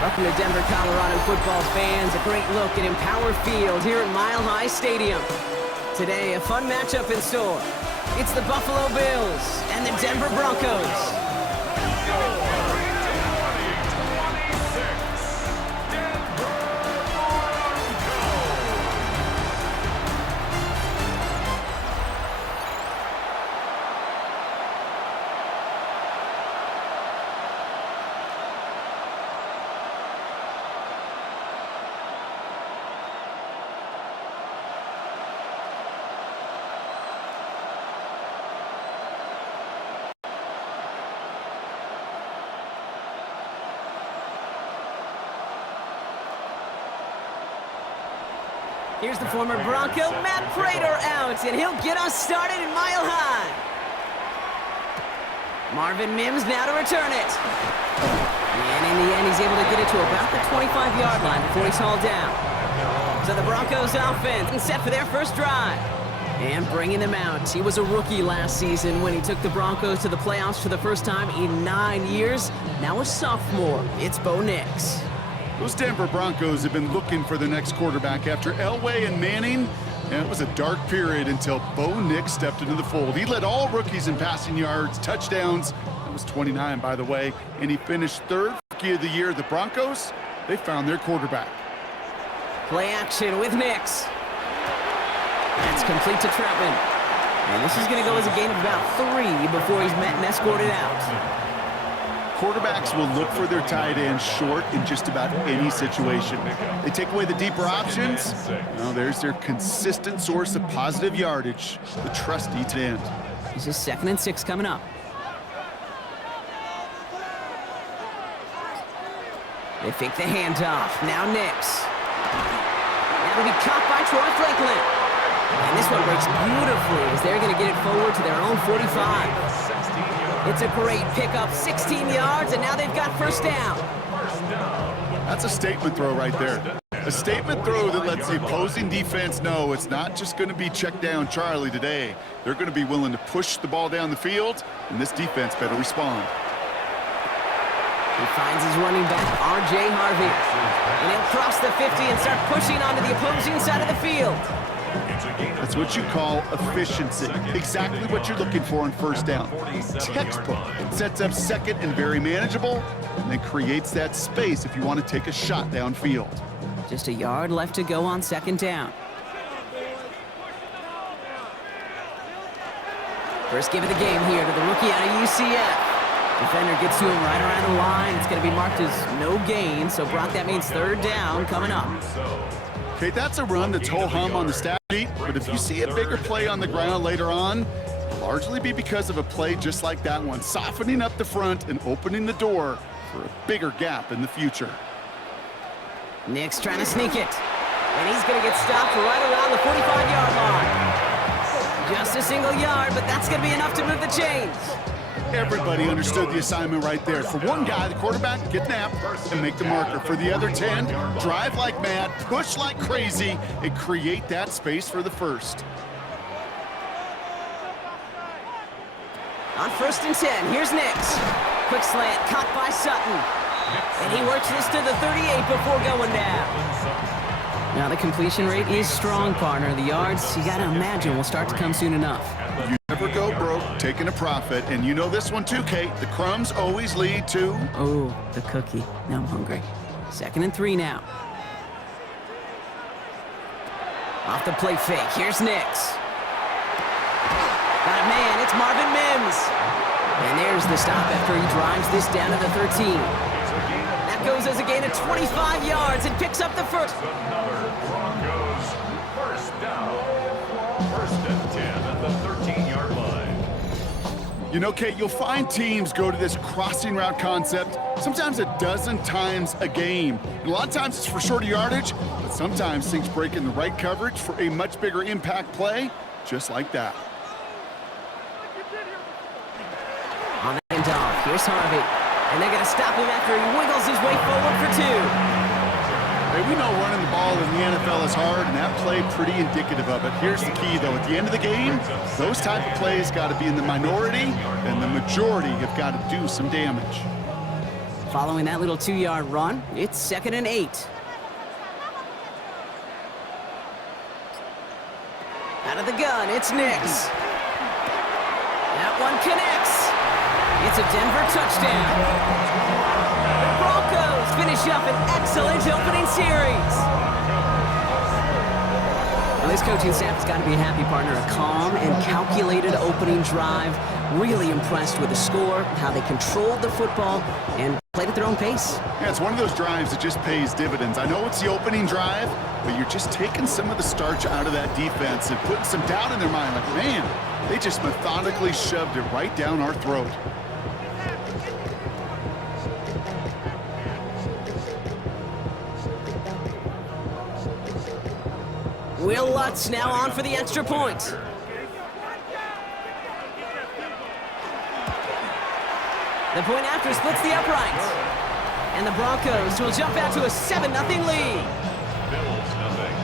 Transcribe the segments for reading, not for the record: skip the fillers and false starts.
Welcome to Denver, Colorado football fans. A great look at Empower Field here at Mile High Stadium. Today, a fun matchup in store. It's the Buffalo Bills and the Denver Broncos. Here's the former Bronco, Matt Prater, out, and he'll get us started in Mile High. Marvin Mims now to return it. And in the end, he's able to get it to about the 25-yard line before he's hauled down. So the Broncos offense is set for their first drive. And bringing them out. He was a rookie last season when he took the Broncos to the playoffs for the first time in 9 years. Now a sophomore, it's Bo Nix. Those Denver Broncos have been looking for the next quarterback after Elway and Manning. And it was a dark period until Bo Nix stepped into the fold. He led all rookies in passing yards, touchdowns. That was 29, by the way. And he finished third rookie of the year. The Broncos, they found their quarterback. Play action with Nix. That's complete to Troutman. And this is going to go as a gain of about 3 before he's met and escorted out. Quarterbacks will look for their tight end short in just about any situation. They take away the deeper options. Well, there's their consistent source of positive yardage, the trusty tight end. This is 2nd and 6 coming up. They fake the handoff. Now Nix. That'll be caught by Troy Franklin. And this one breaks beautifully as they're going to get it forward to their own 45. It's a great pickup, 16 yards, and now they've got first down. That's a statement throw right there. A statement throw that lets the opposing defense know it's not just going to be check down Charlie today. They're going to be willing to push the ball down the field, and this defense better respond. He finds his running back, R.J. Harvey. And he'll cross the 50 and start pushing onto the opposing side of the field. That's what you call efficiency. Exactly what you're looking for on first down. Textbook. Sets up second and very manageable, and then creates that space if you want to take a shot downfield. Just a yard left to go on 2nd down. First give of the game here to the rookie out of UCF. Defender gets to him right around the line. It's going to be marked as no gain, so Brock, that means 3rd down coming up. Okay, that's a run that's ho-hum on the stat sheet, but if you see a bigger play on the ground later on, it'll largely be because of a play just like that one, softening up the front and opening the door for a bigger gap in the future. Nix trying to sneak it, and he's going to get stopped right around the 45-yard line. Just a single yard, but that's going to be enough to move the chains. Everybody understood the assignment right there. For one guy, the quarterback, get napped and make the marker. For the other 10, drive like mad, push like crazy, and create that space for the first. On 1st and 10, here's Nix. Quick slant, caught by Sutton. And he works this to the 38 before going down. Now the completion rate is strong, partner. The yards, you got to imagine, will start to come soon enough. You never go broke taking a profit, and you know this one too, Kate. The crumbs always lead to... Oh, the cookie. Now I'm hungry. 2nd and 3 now. Off the play fake, here's Nix. Got a man, it's Marvin Mims. And there's the stop after he drives this down to the 13. That goes as a gain of 25 yards and picks up the first. Broncos, first down. 1st and 10 at the 13-yard line. You know, Kate, you'll find teams go to this crossing route concept sometimes a dozen times a game. And a lot of times it's for shorter yardage, but sometimes things break in the right coverage for a much bigger impact play, just like that. On the handoff, here's Harvey. And they're going to stop him after he wiggles his way forward for 2. Hey, we know running the ball in the NFL is hard, and that play pretty indicative of it. Here's the key, though. At the end of the game, those type of plays got to be in the minority, and the majority have got to do some damage. Following that little 2-yard run, it's 2nd and 8. Out of the gun, it's Nix. That one connects. It's a Denver touchdown. The Broncos finish up an excellent opening series. Well, this coaching staff has got to be a happy partner. A calm and calculated opening drive. Really impressed with the score, how they controlled the football, and played at their own pace. Yeah, it's one of those drives that just pays dividends. I know it's the opening drive, but you're just taking some of the starch out of that defense and putting some doubt in their mind. Like, man, they just methodically shoved it right down our throat. Will Lutz now on for the extra point. The point after splits the uprights. And the Broncos will jump out to a 7-0 lead. Bills nothing.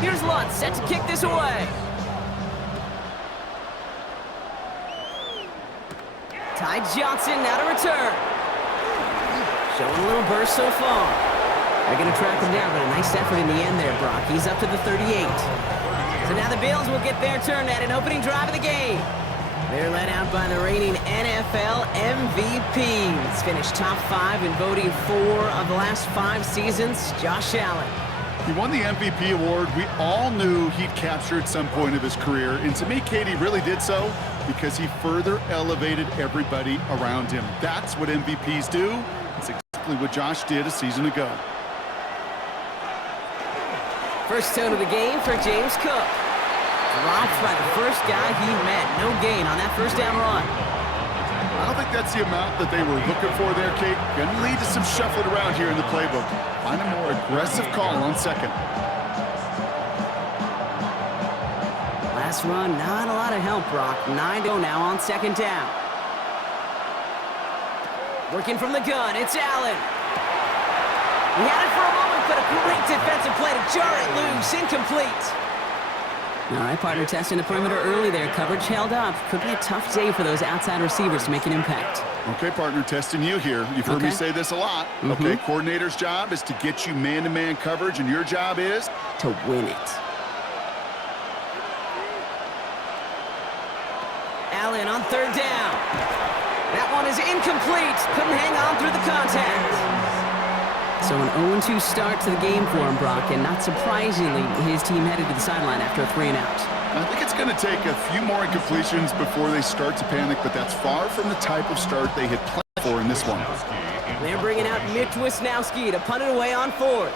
Here's Lutz set to kick this away. Ty Johnson now to return. Showing a little burst so far. They're going to track him down, but a nice effort in the end there, Brock. He's up to the 38. So now the Bills will get their turn at an opening drive of the game. They're led out by the reigning NFL MVPs. Finished top 5 in voting 4 of the last 5 seasons, Josh Allen. He won the MVP award. We all knew he'd capture at some point of his career. And to me, Katie really did so because he further elevated everybody around him. That's what MVPs do. It's exactly what Josh did a season ago. First tone of the game for James Cook. Dropped by the first guy he met. No gain on that first down run. I don't think that's the amount that they were looking for there, Kate. Going to lead to some shuffling around here in the playbook. Find a more aggressive call on second. Last run, not a lot of help, Brock. 9-0 now on second down. Working from the gun, it's Allen. He had it for a moment, but a great defensive play to jar it loose. Incomplete. All right, partner, testing the perimeter early there. Coverage held up. Could be a tough day for those outside receivers to make an impact. Okay, partner, testing you here. You've heard me say this a lot. Okay, coordinator's job is to get you man-to-man coverage, and your job is to win it. Allen on third down. That one is incomplete. Couldn't hang on through the contact. So an 0-2 start to the game for him, Brock, and not surprisingly, his team headed to the sideline after a 3-and-out. I think it's going to take a few more incompletions before they start to panic, but that's far from the type of start they had planned for in this one. They're bringing out Mitch Wisnowski to punt it away on fourth.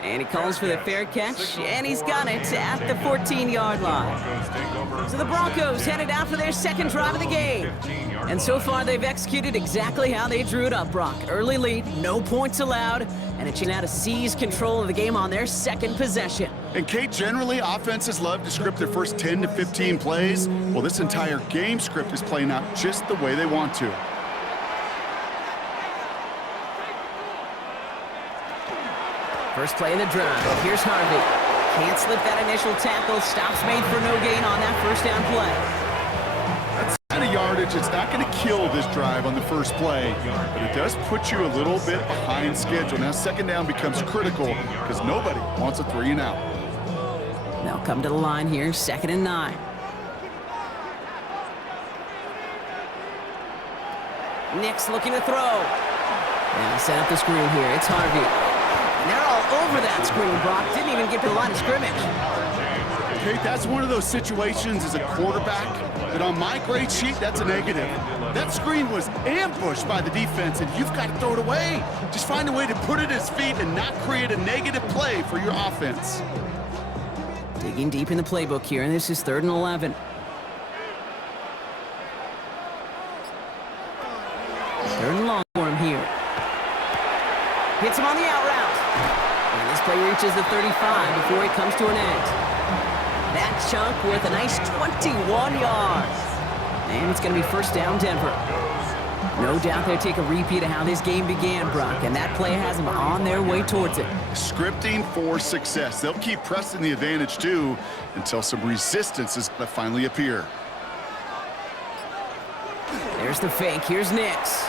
And he calls for the fair catch, and he's got it at the 14-yard line. So the Broncos headed out for their second drive of the game. And so far, they've executed exactly how they drew it up, Brock. Early lead, no points allowed, and a chance now to seize control of the game on their second possession. And Kate, generally, offenses love to script their first 10 to 15 plays. Well, this entire game script is playing out just the way they want to. First play of the drive. Here's Harvey. Can't slip that initial tackle. Stops made for no gain on that first down play. That's kind of yardage. It's not going to kill this drive on the first play, but it does put you a little bit behind schedule. Now second down becomes critical because nobody wants a 3-and-out. They'll come to the line here, 2nd and 9. Nix looking to throw. And he set up the screen here. It's Harvey. And they're all over that screen, Brock. Didn't even get to the line of scrimmage. Kate, that's one of those situations as a quarterback that on my grade sheet, that's a negative. That screen was ambushed by the defense, and you've got to throw it away. Just find a way to put it at his feet and not create a negative play for your offense. Digging deep in the playbook here, and this is 3rd and 11. 3rd and long for him here. Hits him on the out route. And this Play reaches the 35 before it comes to an end. That chunk with a nice 21 yards. And it's going to be first down, Denver. No doubt they'll take a repeat of how this game began, Brock, and that play has them on their way towards it. Scripting for success. They'll keep pressing the advantage, too, until some resistance is going to finally appear. There's the fake. Here's Nix.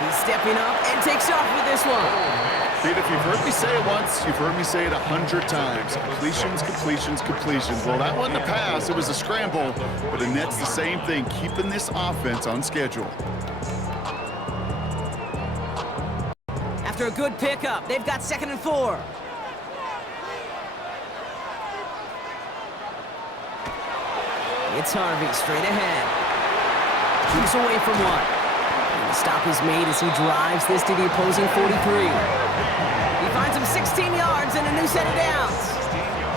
He's stepping up and takes off with this one. Dave, if you've heard me say it once, you've heard me say it 100 times. Completions, completions, completions. Well, that wasn't a pass. It was a scramble. But the net's the same thing, keeping this offense on schedule. After a good pickup, they've got 2nd and 4. It's Harvey straight ahead. Keeps away from one. And the stop is made as he drives this to the opposing 43. He finds him 16 yards and a new set of downs.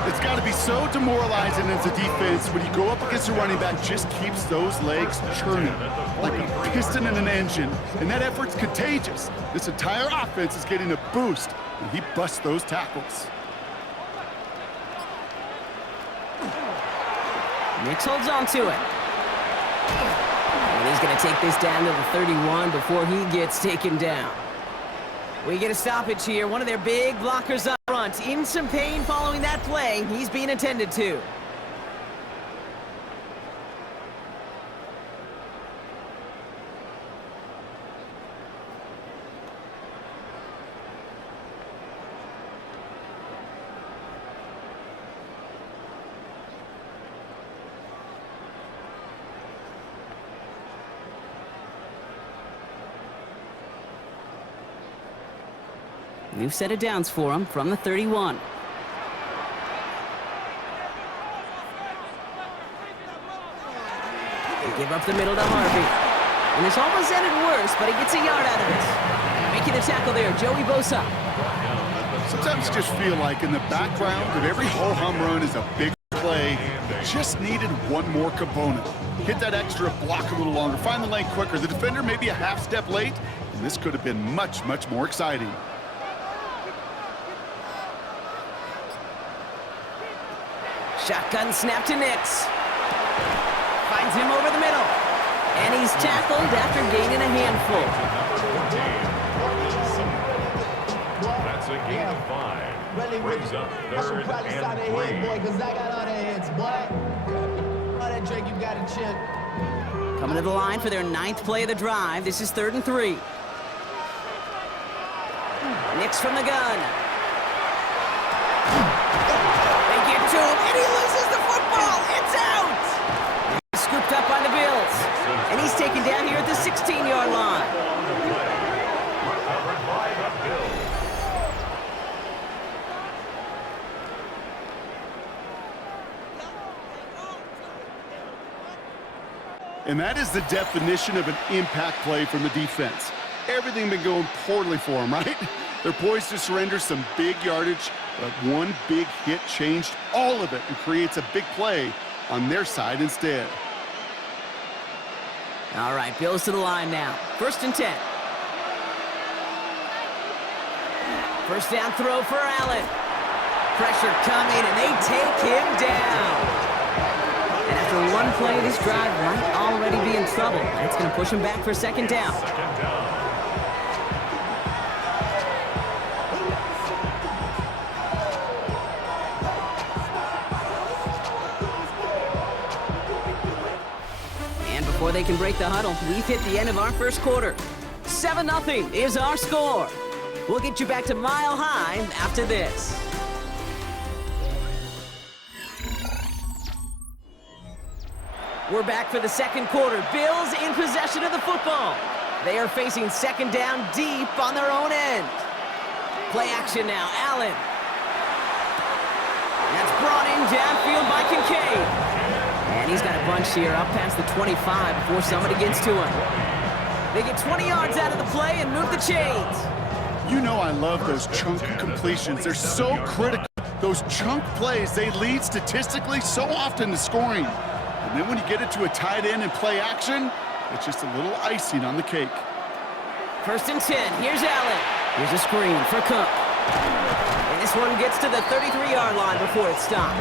It's got to be so demoralizing as a defense when you go up against a running back, just keeps those legs churning like a piston in an engine. And that effort's contagious. This entire offense is getting a boost when he busts those tackles. Nix holds on to it. And he's going to take this down to the 31 before he gets taken down. We get a stoppage here. One of their big blockers up front. In some pain following that play. He's being attended to. New set of downs for him from the 31. They give up the middle to Harvey. And this almost ended worse, but he gets a yard out of it. Making the tackle there, Joey Bosa. Sometimes you just feel like in the background of every ho-hum run is a big play. It just needed one more component. Hit that extra block a little longer. Find the lane quicker. The defender may be a half step late, and this could have been much, much more exciting. Shotgun snap to Nix. Finds him over the middle. And he's tackled after gaining a handful. That's a gain of 5. Brings up 3rd and 3. Coming to the line for their 9th play of the drive. This is 3rd and 3. Nix from the gun. To him, and he loses the football. It's out. He's scooped up by the Bills, and he's taken down here at the 16-yard line. And that is the definition of an impact play from the defense. Everything been going poorly for them, right? They're poised to surrender some big yardage, but one big hit changed all of it and creates a big play on their side instead. All right, Bills to the line now. 1st and 10. First down throw for Allen. Pressure coming, and they take him down. And after one play, this drive might already be in trouble. It's going to push him back for 2nd down. Before they can break the huddle, we've hit the end of our first quarter. 7-0 is our score. We'll get you back to Mile High after this. We're back for the 2nd quarter. Bills in possession of the football. They are facing 2nd down deep on their own end. Play action now, Allen. That's brought in downfield by Kincaid. And he's got a bunch here up past the 25 before somebody gets to him. They get 20 yards out of the play and move the chains. You know I love those chunk completions. They're so critical. Those chunk plays, they lead statistically so often to scoring. And then when you get it to a tight end and play action, it's just a little icing on the cake. 1st and 10. Here's Allen. Here's a screen for Cook. And this one gets to the 33-yard line before it's stopped.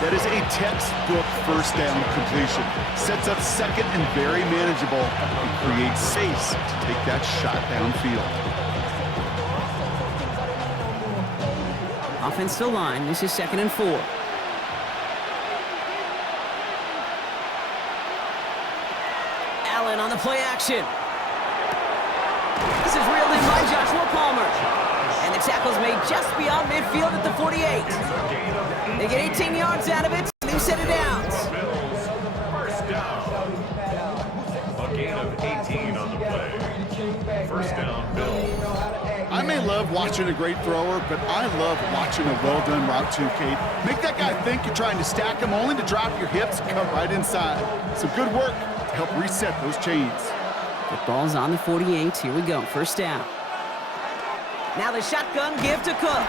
That is a textbook first down completion. Sets up second and very manageable and creates space to take that shot downfield. Offensive line, this is 2nd and 4. Allen on the play action. This is reeled in by Joshua Palmer. And the tackle's made just beyond midfield at the 48. They get 18 yards out of it, new set of downs. Bills, first down. A gain of 18 on the play. First down, Bills. I may love watching a great thrower, but I love watching a well-done route too, Kate. Make that guy think you're trying to stack him only to drop your hips and come right inside. Some good work to help reset those chains. The ball's on the 48. Here we go. First down. Now the shotgun give to Cook.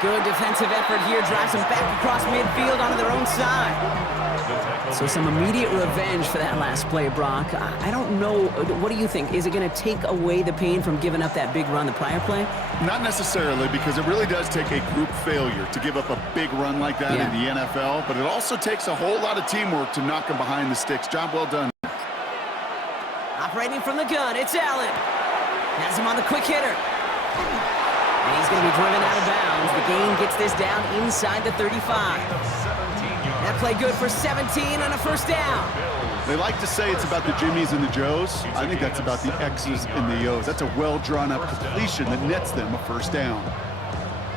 Good defensive effort here. Drives them back across midfield onto their own side. So some immediate revenge for that last play, Brock. I don't know. What do you think? Is it going to take away the pain from giving up that big run the prior play? Not necessarily, because it really does take a group failure to give up a big run like that in the NFL. But it also takes a whole lot of teamwork to knock them behind the sticks. Job well done. Operating from the gun, it's Allen. Has him on the quick hitter. And he's going to be driven out of bounds. The gain gets this down inside the 35. That play good for 17 and a first down. They like to say it's about the Jimmies and the Joes. I think that's about the X's and the O's. That's a well-drawn-up completion that nets them a first down.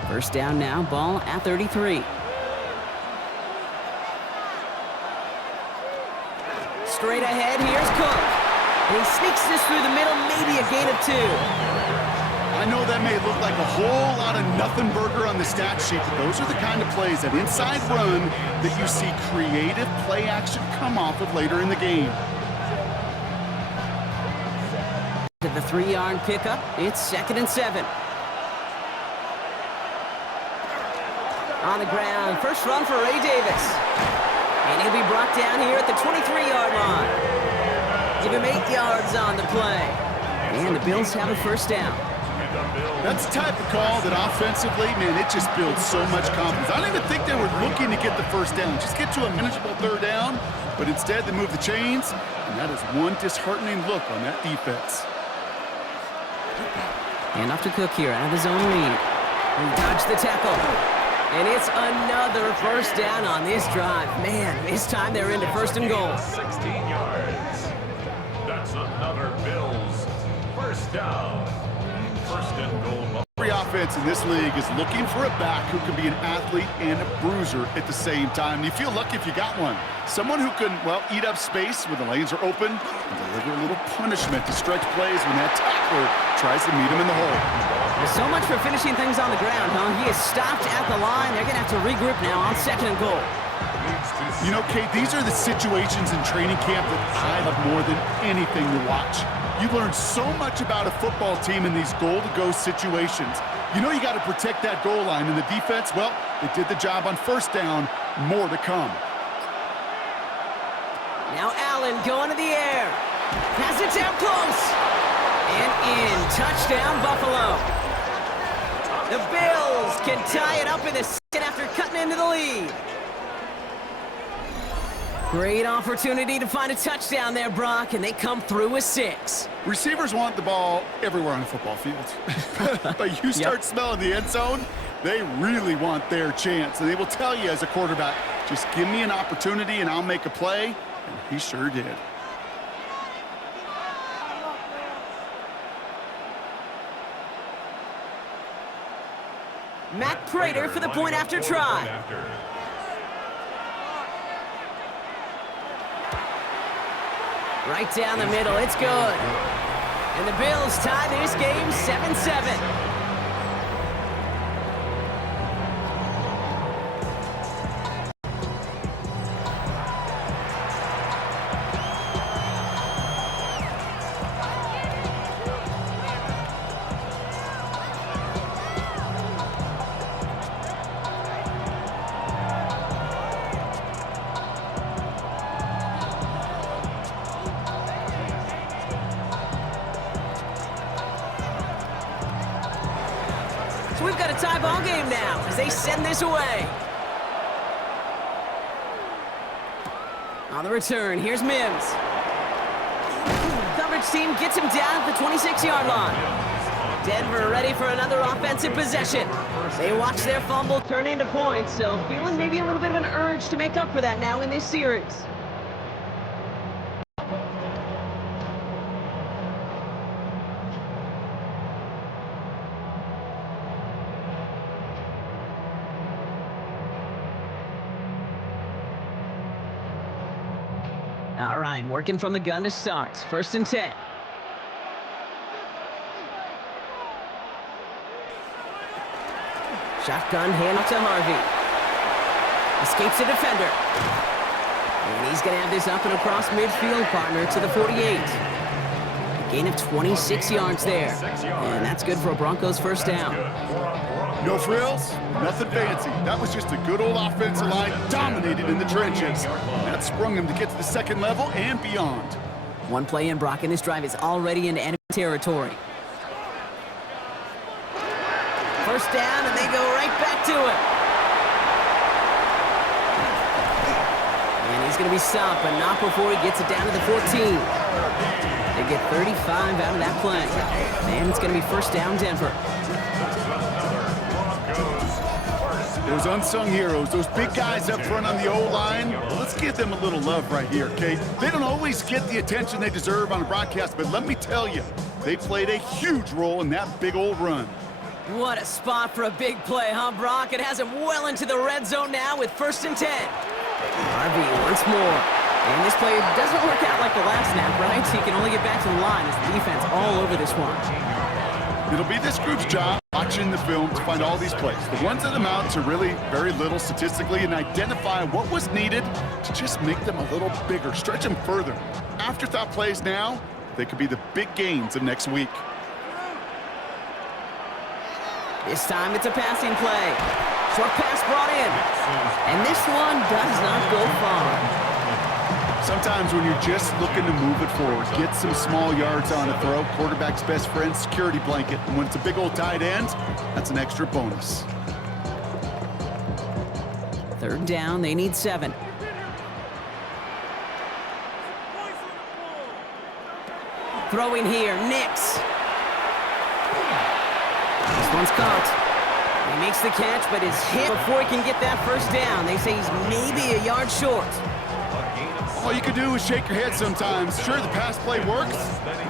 First down now, ball at 33. Straight ahead, here's Cook. And he sneaks this through the middle, maybe a gain of 2. I know that may look like a whole lot of nothing burger on the stat sheet, but those are the kind of plays, that inside run, that you see creative play action come off of later in the game. To the 3-yard pickup, it's 2nd and 7. On the ground, first run for Ray Davis. And he'll be brought down here at the 23-yard line. Give him 8 yards on the play. And the Bills have a first down. That's the type of call that offensively, man, it just builds so much confidence. I don't even think they were looking to get the first down. Just get to a manageable third down, but instead they move the chains, and that is one disheartening look on that defense. And off to Cook here, out of his own lead. He dodged the tackle. And it's another first down on this drive. Man, this time they're into first and goal. 16 yards. That's another Bills first down. First and goal. Every offense in this league is looking for a back who can be an athlete and a bruiser at the same time. You feel lucky if you got one. Someone who can, well, eat up space when the lanes are open and deliver a little punishment to stretch plays when that tackler tries to meet him in the hole. So much for finishing things on the ground, huh? He is stopped at the line. They're going to have to regroup now on 2nd and goal. You know, Kate, these are the situations in training camp that I love more than anything to watch. You learn so much about a football team in these goal-to-go situations. You know you got to protect that goal line, and the defense, well, they did the job on first down. More to come. Now Allen going to the air. Pass it down close. And in. Touchdown, Buffalo. The Bills can tie it up in the second after cutting into the lead. Great opportunity to find a touchdown there, Brock, and they come through with 6. Receivers want the ball everywhere on the football field. But you start smelling the end zone, they really want their chance. And they will tell you as a quarterback, just give me an opportunity and I'll make a play. And he sure did. Matt Prater for the point after try. Right down the middle, it's good. And the Bills tie this game 7-7. So we've got a tie ball game now as they send this away. On the return, here's Mims. Coverage team gets him down at the 26-yard line. Denver ready for another offensive possession. They watch their fumble turn into points, so feeling maybe a little bit of an urge to make up for that now in this series. All right, working from the gun to start. 1st and 10. Shotgun handoff to Harvey. Escapes a defender. And he's going to have this up and across midfield, partner, to the 48. A gain of 26 yards there. And that's good for a Broncos first down. No frills, nothing fancy. That was just a good old offensive line dominated in the trenches. That sprung him to get to the second level and beyond. One play in, Brock, and this drive is already into enemy territory. First down, and they go right back to it. And he's going to be stopped, but not before he gets it down to the 14. They get 35 out of that play. And it's going to be first down, Denver. Those unsung heroes, those big guys up front on the O-line, let's give them a little love right here, okay? They don't always get the attention they deserve on a broadcast, but let me tell you, they played a huge role in that big old run. What a spot for a big play, huh, Brock? It has him well into the red zone now with 1st and 10. Harvey once more. And this play doesn't work out like the last snap, right? He can only get back to the line as the defense all over this one. It'll be this group's job watching the film to find all these plays. The ones that amount to really very little statistically and identify what was needed to just make them a little bigger, stretch them further. Afterthought plays now, they could be the big gains of next week. This time it's a passing play. Short pass brought in. And this one does not go far. Sometimes when you're just looking to move it forward, get some small yards on a throw, quarterback's best friend, security blanket. And when it's a big old tight end, that's an extra bonus. 3rd down, they need 7. Throwing here, Nix. This one's caught. He makes the catch, but is hit before he can get that first down. They say he's maybe a yard short. All you can do is shake your head sometimes. Sure, the pass play works.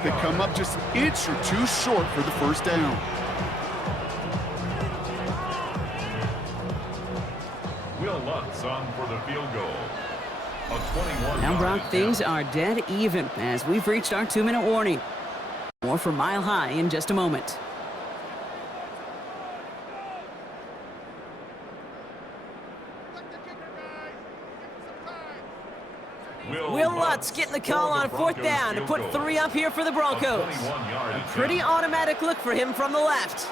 They come up just an inch or two short for the first down. Will Lutz on for the field goal. A 21. Now, Brock, things are dead even as we've reached our 2-minute warning. More for Mile High in just a moment. Will Lutz getting the call on 4th down to put 3 up here for the Broncos. A pretty automatic look for him from the left.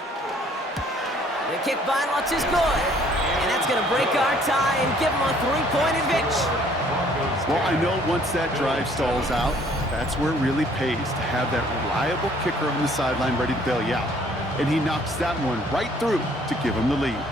The kick by Lutz is good. And that's going to break our tie and give him a 3-point advantage. Well, I know once that drive stalls out, that's where it really pays to have that reliable kicker on the sideline ready to bail you out. And he knocks that one right through to give him the lead.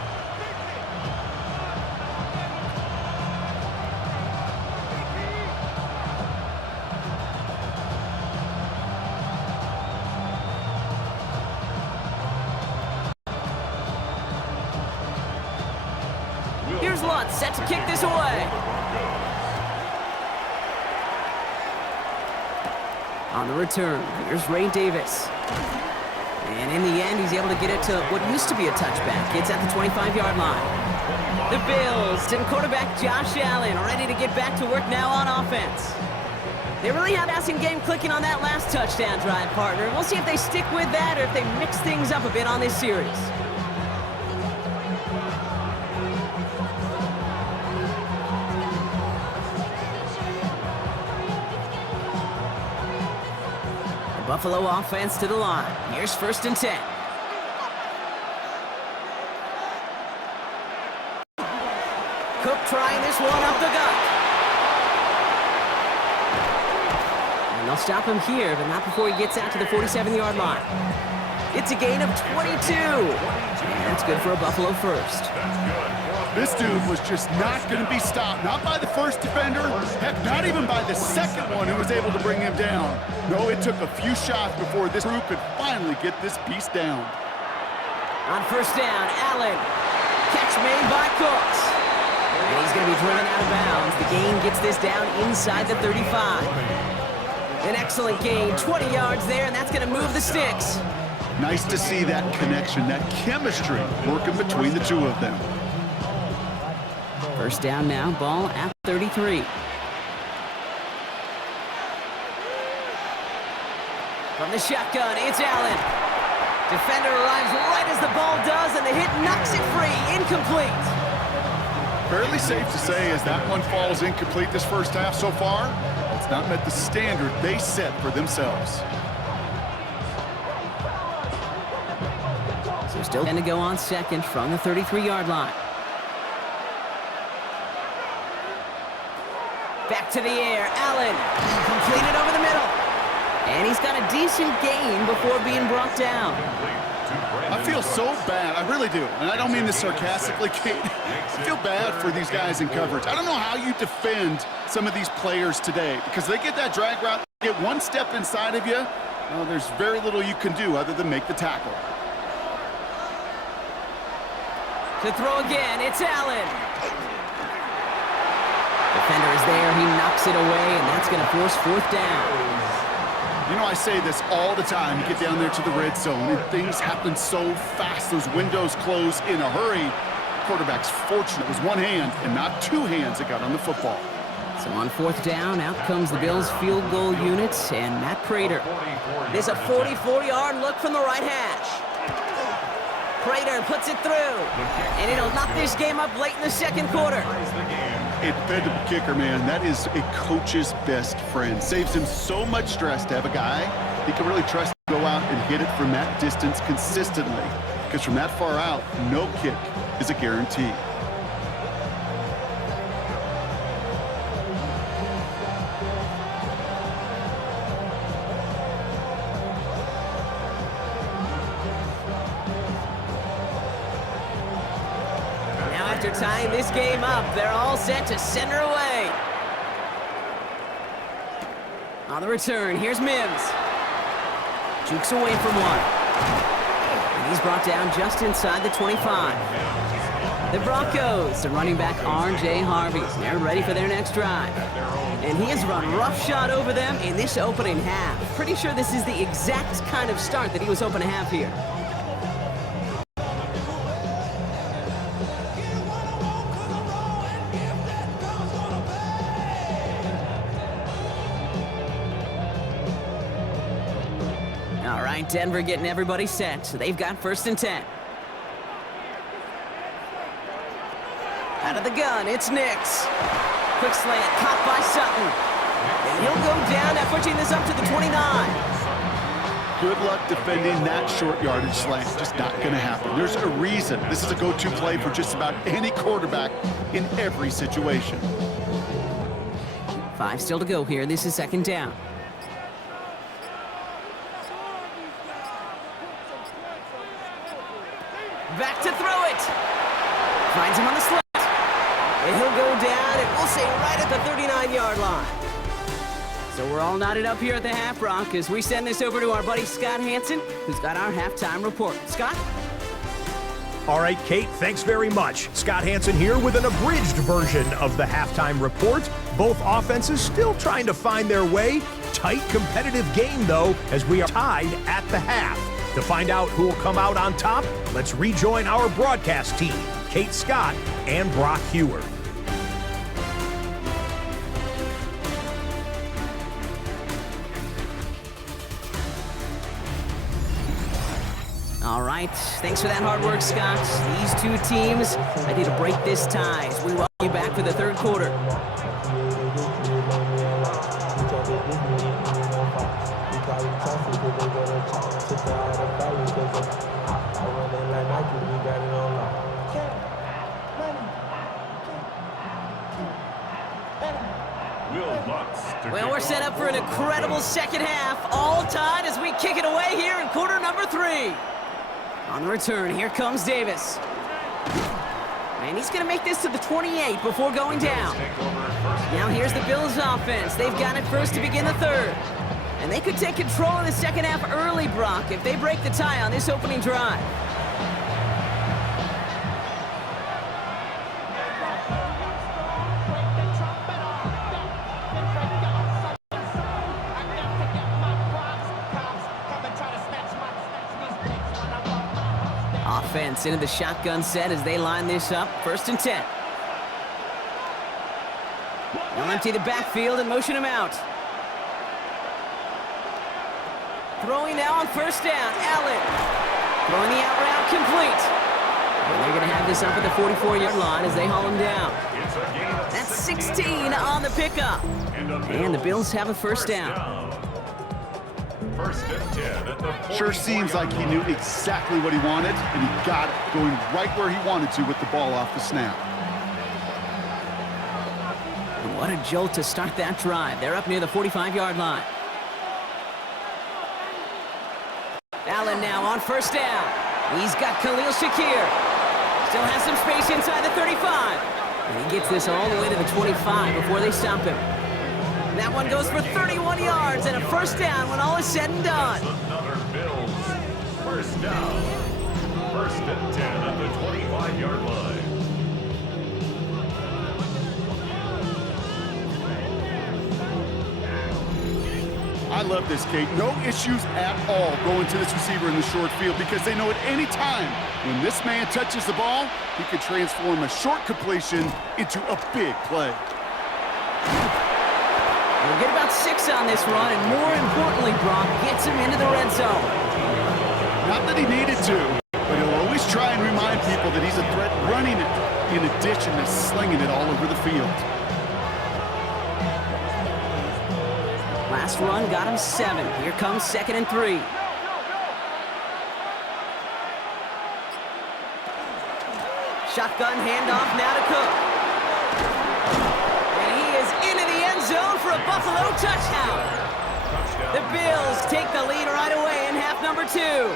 Here's Lutz, set to kick this away. On the return, here's Ray Davis. And in the end, he's able to get it to what used to be a touchback. It's at the 25-yard line. The Bills and quarterback Josh Allen ready to get back to work now on offense. They really had passing game clicking on that last touchdown drive, partner. We'll see if they stick with that or if they mix things up a bit on this series. Buffalo offense to the line. Here's 1st and 10. Cook trying this one up the gut. And they'll stop him here, but not before he gets out to the 47-yard line. It's a gain of 22. And that's good for a Buffalo first. This dude was just not going to be stopped. Not by the first defender. Heck, not even by the second one who was able to bring him down. No, it took a few shots before this crew could finally get this beast down. On first down, Allen. Catch made by Cooks. And he's going to be driven out of bounds. The gain gets this down inside the 35. An excellent gain, 20 yards there, and that's going to move the sticks. Nice to see that connection, that chemistry working between the two of them. First down now, ball at 33. From the shotgun, it's Allen. Defender arrives right as the ball does, and the hit knocks it free. Incomplete. Fairly safe to say as that one falls incomplete this first half so far, it's not met the standard they set for themselves. So still going to go on second from the 33-yard line. Back to the air, Allen. Completed over the middle. And he's got a decent gain before being brought down. I feel so bad, I really do. And I don't mean this sarcastically, Kate. I feel bad for these guys in coverage. I don't know how you defend some of these players today because they get that drag route, get one step inside of you, well, there's very little you can do other than make the tackle. To throw again, it's Allen. Defender is there, he knocks it away, and that's going to force fourth down. You know, I say this all the time. You get down there to the red zone, and things happen so fast. Those windows close in a hurry. Quarterback's fortunate. It was one hand and not two hands that got on the football. So on fourth down, out comes the Bills' field goal unit and Matt Prater. This is a 44-yard look from the right hash. Prater puts it through, and it'll knock this game up late in the second quarter. A dependable kicker, man. That is a coach's best friend. Saves him so much stress to have a guy he can really trust to go out and hit it from that distance consistently. Because from that far out, no kick is a guarantee. After tying this game up, they're all set to center away. On the return, here's Mims. Jukes away from one. And he's brought down just inside the 25. The Broncos, the running back R.J. Harvey. They're ready for their next drive. And he has run roughshod over them in this opening half. Pretty sure this is the exact kind of start that he was hoping to have here. All right, Denver getting everybody set. So they've got first and 10. Out of the gun, it's Nix. Quick slant, caught by Sutton. And he'll go down after pushing this up to the 29. Good luck defending that short yardage slant. Just not going to happen. There's a reason. This is a go-to play for just about any quarterback in every situation. 5 still to go here. This is second down. Back to throw it. Finds him on the slant. And he'll go down, and we'll say right at the 39-yard line. So we're all knotted up here at the half, Brock, as we send this over to our buddy Scott Hansen, who's got our halftime report. Scott? All right, Kate, thanks very much. Scott Hansen here with an abridged version of the halftime report. Both offenses still trying to find their way. Tight, competitive game, though, as we are tied at the half. To find out who will come out on top, let's rejoin our broadcast team, Kate Scott and Brock Hewer. All right, thanks for that hard work, Scott. These two teams ready to break this tie as we welcome you back for the third quarter. Well, we're set up for an incredible second half, all tied as we kick it away here in quarter number 3. 3. On the return, here comes Davis. And he's going to make this to the 28 before going down. Now here's the Bills offense. They've got it first to begin the third. And they could take control of the second half early, Brock, if they break the tie on this opening drive. Offense into the shotgun set as they line this up. 1st and 10. They'll empty the backfield and motion him out. Throwing now on 1st down. Allen. Throwing the out route complete. And they're going to have this up at the 44-yard line as they haul him down. That's 16 on the pickup. And the Bills have a 1st down. 1st and 10 at the Sure seems like he knew exactly what he wanted, and he got it, going right where he wanted to with the ball off the snap. What a jolt to start that drive. They're up near the 45-yard line. Allen now on 1st down. He's got Khalil Shakir. Still has some space inside the 35. And he gets this all the way to the 25 before they stop him. That one goes for 31 yards and a 1st down when all is said and done. Another Bills 1st down. 1st and 10 at the 25-yard line. I love this, Kate. No issues at all going to this receiver in the short field because they know at any time when this man touches the ball, he can transform a short completion into a big play. He'll get about 6 on this run, and more importantly, Brock gets him into the red zone. Not that he needed to, but he'll always try and remind people that he's a threat running it, in addition to slinging it all over the field. Last run got him 7. Here comes 2nd and 3. Shotgun handoff now to Cook. And he is into the end zone for a Buffalo touchdown. The Bills take the lead right away in half number 2.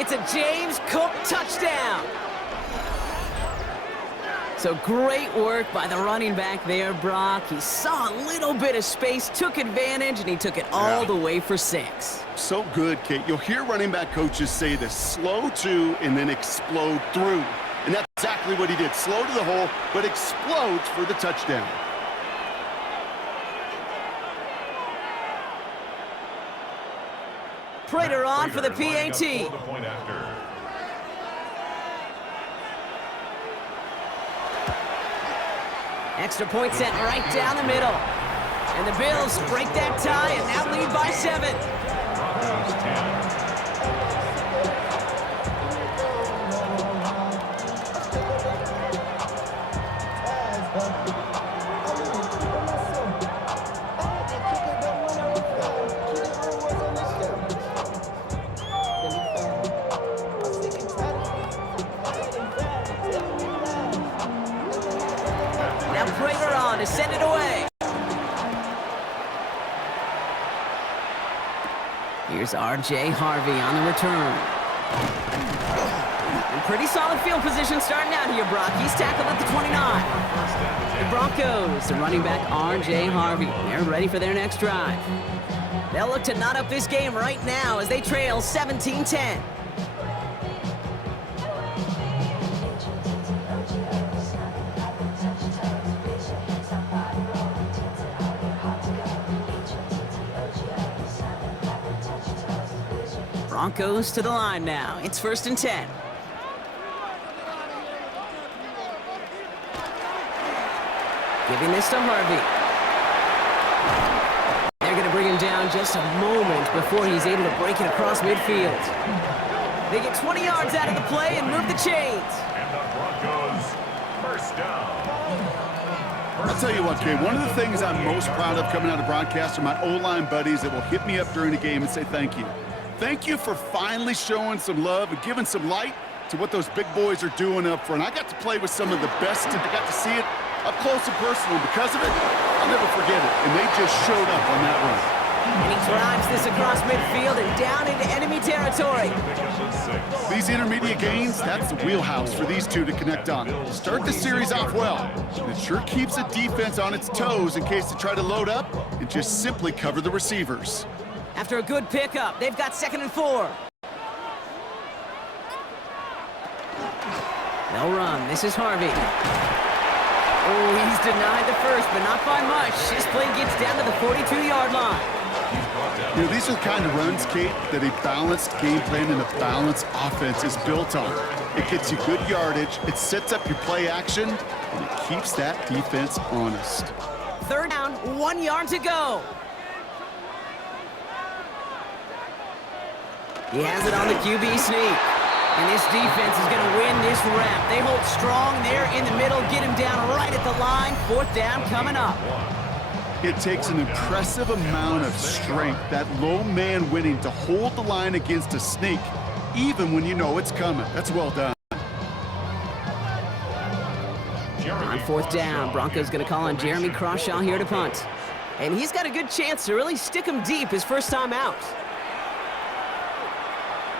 It's a James Cook touchdown. So great work by the running back there, Brock. He saw a little bit of space, took advantage, and he took it all the way for 6. So good, Kate. You'll hear running back coaches say this: slow to and then explode through. And that's exactly what he did. Slow to the hole, but explodes for the touchdown. Prater on for the PAT. Extra point set right down the middle. And the Bills break that tie and now lead by 7. Now Prater on to send it away. Here's R.J. Harvey on the return. And pretty solid field position starting out here, Brock. He's tackled at the 29. The Broncos, the running back R.J. Harvey. They're ready for their next drive. They'll look to knot up this game right now as they trail 17-10. Broncos to the line now. It's 1st and 10. Giving this to Harvey. They're going to bring him down just a moment before he's able to break it across midfield. They get 20 yards out of the play and move the chains. And the Broncos 1st down. I'll tell you what, Kate, one of the things I'm most proud of coming out of broadcast are my O-line buddies that will hit me up during the game and say thank you. Thank you for finally showing some love and giving some light to what those big boys are doing up front. I got to play with some of the best, and I got to see it up close and personal. Because of it, I'll never forget it. And they just showed up on that run. And he drives this across midfield and down into enemy territory. These intermediate gains, that's the wheelhouse for these two to connect on. Start the series off well, and it sure keeps the defense on its toes in case they try to load up and just simply cover the receivers. After a good pickup, they've got 2nd and 4. They'll run. This is Harvey. Oh, he's denied the first, but not by much. His play gets down to the 42-yard line. You know, these are the kind of runs, Kate, that a balanced game plan and a balanced offense is built on. It gets you good yardage, it sets up your play action, and it keeps that defense honest. 3rd down, 1 yard to go. He has it on the QB sneak. And this defense is going to win this rep. They hold strong there in the middle, get him down right at the line. 4th down coming up. It takes an impressive amount of strength, that low man winning, to hold the line against a sneak, even when you know it's coming. That's well done. On 4th down, Broncos going to call on Jeremy Crawshaw here to punt. And he's got a good chance to really stick him deep his first time out.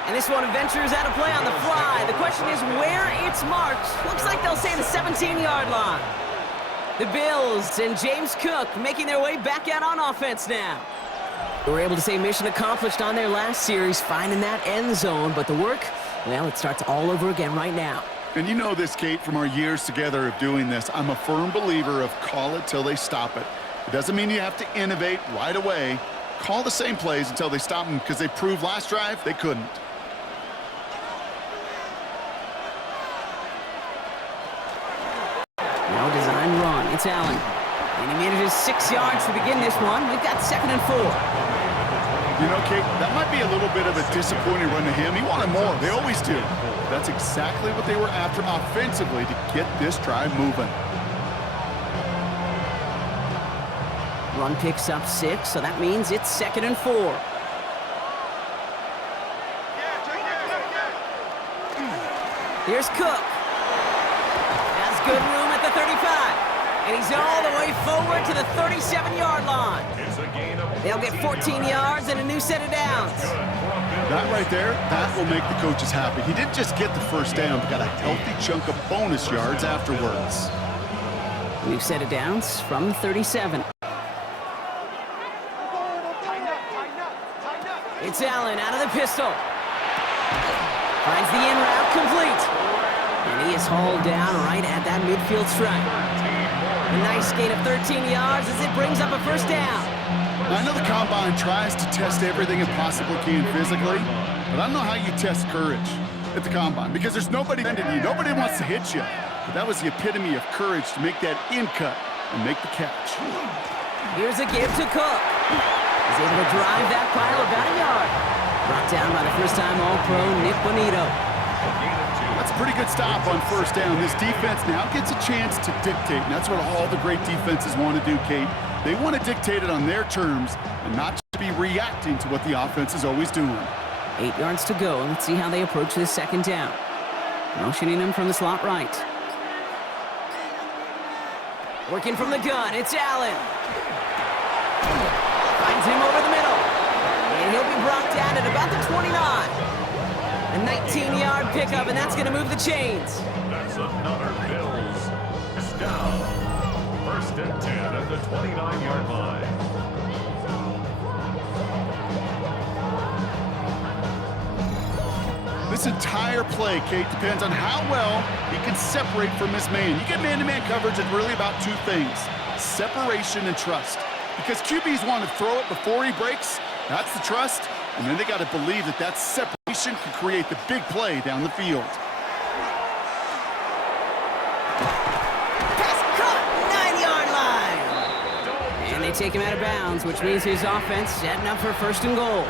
And this one ventures out of play on the fly. The question is where it's marked. Looks like they'll say the 17-yard line. The Bills and James Cook making their way back out on offense now. They were able to say mission accomplished on their last series, finding that end zone. But the work, well, it starts all over again right now. And you know this, Kate, from our years together of doing this. I'm a firm believer of call it till they stop it. It doesn't mean you have to innovate right away. Call the same plays until they stop them, because they proved last drive they couldn't. Now design run. It's Allen. And he manages 6 yards to begin this one. We've got 2nd and 4. You know, Kate, that might be a little bit of a disappointing run to him. He wanted more. They always do. That's exactly what they were after offensively to get this drive moving. Run picks up 6, so that means it's 2nd and 4. Here's Cook. Has good room at the 35. And he's all the way forward to the 37-yard line. They'll get 14 yards and a new set of downs. That right there, that will make the coaches happy. He didn't just get the first down, but got a healthy chunk of bonus yards afterwards. New set of downs from the 37. It's Allen out of the pistol. Finds the in route complete. And he is hauled down right at that midfield stripe. A nice gain of 13 yards as it brings up a first down. I know the Combine tries to test everything it possibly can physically, but I don't know how you test courage at the Combine, because there's nobody defending you. Nobody wants to hit you. But that was the epitome of courage to make that in cut and make the catch. Here's a give to Cook. He's able to drive that pile about a yard. Brought down by the first-time All-Pro Nick Bonito. That's a pretty good stop on first down. This defense now gets a chance to dictate, and that's what all the great defenses want to do, Kate. They want to dictate it on their terms and not just be reacting to what the offense is always doing. 8 yards to go. Let's see how they approach this second down. Motioning him from the slot right. Working from the gun, it's Allen. Finds him over the middle. And he'll be brought down at about the 29. A 19-yard pickup, and that's going to move the chains. That's another Bills down. 1st and 10 at the 29-yard line. This entire play, Kate, depends on how well he can separate from his man. You get man-to-man coverage, it's really about 2 things: separation and trust. Because QBs want to throw it before he breaks. That's the trust. And then they got to believe that that separation can create the big play down the field. Pass caught, 9-yard line. And they take him out of bounds, which means his offense setting up for 1st and goal.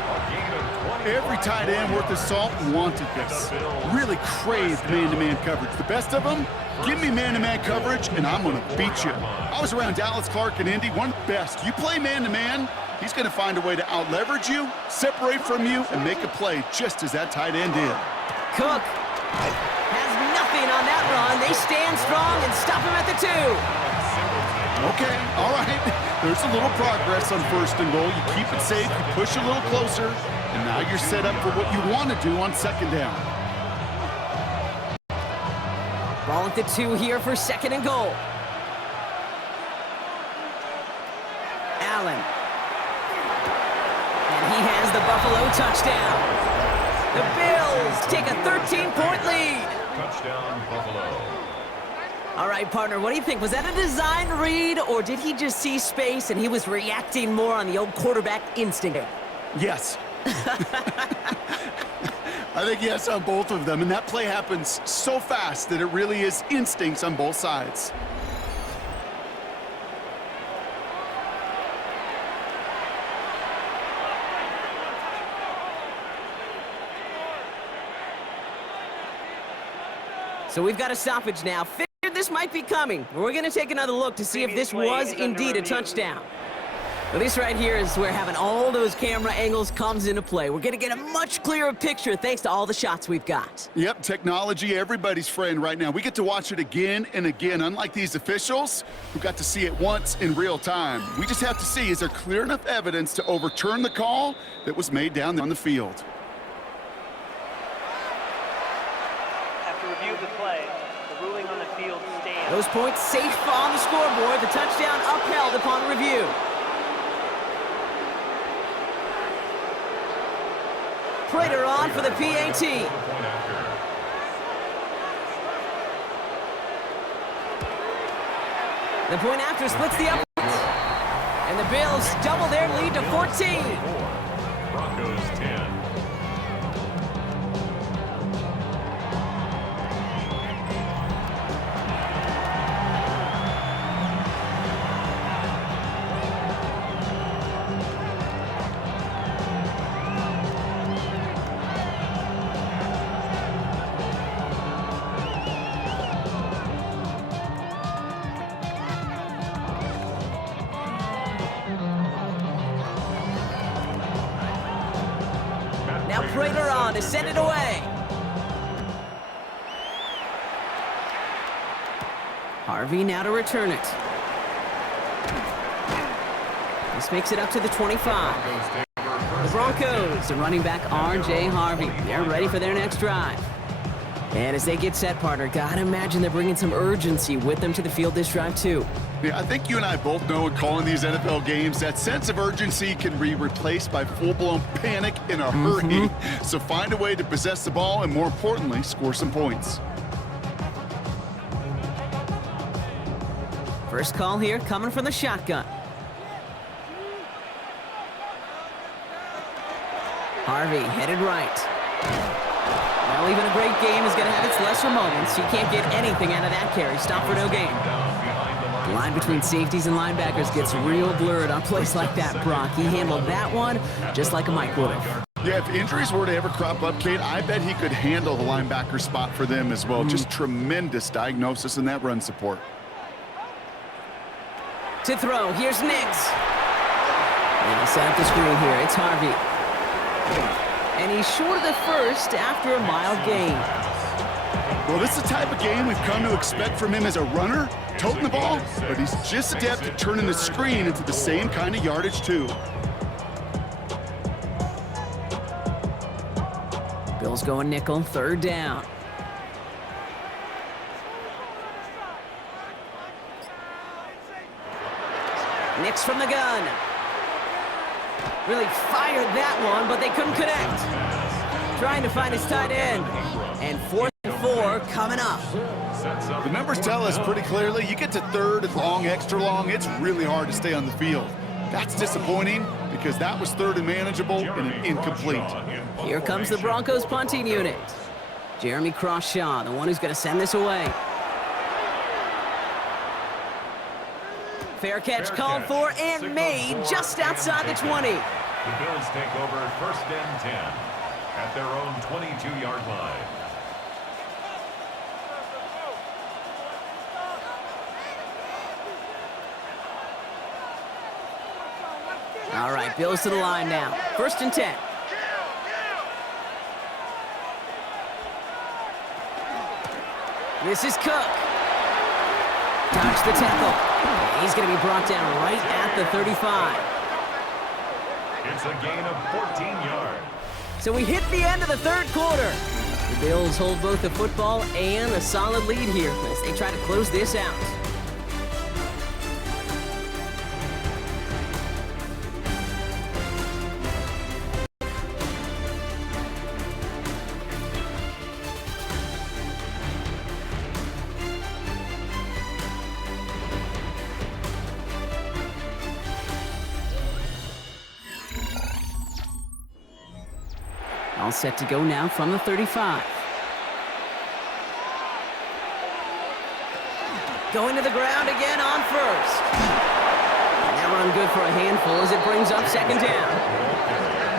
Every tight end worth his salt wanted this. Really craved man-to-man coverage. The best of them, give me man-to-man coverage, and I'm going to beat you. I was around Dallas Clark and Indy, one of the best. You play man-to-man, he's going to find a way to out-leverage you, separate from you, and make a play just as that tight end did. Cook has nothing on that run. They stand strong and stop him at the 2. Okay, all right. There's a little progress on 1st and goal. You keep it safe, you push a little closer, and now you're set up for what you want to do on 2nd down. Ball at the 2 here for 2nd and goal. Allen. And he has the Buffalo touchdown. The Bills take a 13-point lead. Touchdown, Buffalo. All right, partner, what do you think? Was that a design read, or did he just see space and he was reacting more on the old quarterback instinct? Yes. I think yes on both of them, and that play happens so fast that it really is instincts on both sides. So we've got a stoppage now. Figured this might be coming. We're going to take another look to see if this was indeed a touchdown. Well, this right here is where having all those camera angles comes into play. We're going to get a much clearer picture thanks to all the shots we've got. Yep, technology, everybody's friend right now. We get to watch it again and again. Unlike these officials, who got to see it once in real time. We just have to see, is there clear enough evidence to overturn the call that was made down on the field? After review of the play, the ruling on the field stands. Those points safe on the scoreboard. The touchdown upheld upon review. Prater on for the PAT. The point after splits the up. And the Bills double their lead to 14. Broncos 10. Now Prater on to send it away. Harvey now to return it. This makes it up to the 25. The Broncos, the running back R.J. Harvey. They're ready for their next drive. And as they get set, partner, gotta imagine they're bringing some urgency with them to the field this drive, too. Yeah, I think you and I both know in calling these NFL games, that sense of urgency can be replaced by full-blown panic in a hurry. So find a way to possess the ball and, more importantly, score some points. First call here coming from the shotgun. Harvey headed right. Well, even a great game is going to have its lesser moments. You can't get anything out of that carry. Stop for no gain. The line between safeties and linebackers gets real blurred on plays like that, Brock. He handled that one just like a Mike would have. Yeah, if injuries were to ever crop up, Kate, I bet he could handle the linebacker spot for them as well. Just tremendous diagnosis in that run support. To throw, here's Nix. And he set up the screen here. It's Harvey. And he's short of the first after a mild gain. Well, this is the type of game we've come to expect from him as a runner, toting the ball, but he's just adept at turning the screen into the same kind of yardage, too. Bills going nickel, 3rd down. Nix from the gun. Really fired that one, but they couldn't connect. Trying to find his tight end. And 4th and 4 coming up. The numbers tell us pretty clearly, you get to 3rd and long, extra long, it's really hard to stay on the field. That's disappointing because that was 3rd and manageable and an incomplete. Here comes the Broncos punting unit. Jeremy Crawshaw, the one who's going to send this away. Fair catch called for and made just outside the 20. The Bills take over 1st and 10 at their own 22-yard line. All right, Bills to the line now. 1st and 10. This is Cook. Dodge the tackle. He's going to be brought down right at the 35. It's a gain of 14 yards. So we hit the end of the 3rd quarter. The Bills hold both the football and a solid lead here as they try to close this out. All set to go now from the 35. Going to the ground again on first. And that run good for a handful as it brings up second down.